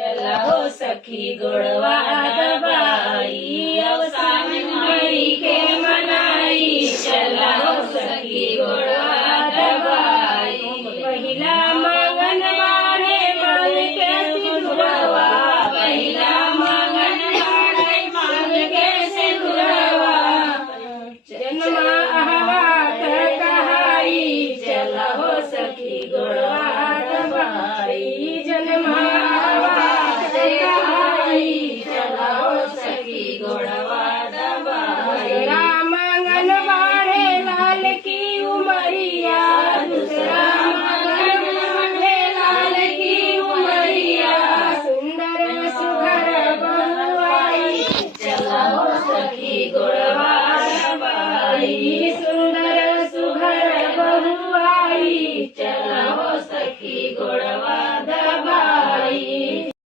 चला हो सखी गोड़वा दबाई अवसान मई के मनाई चला हो सखी गोड़वा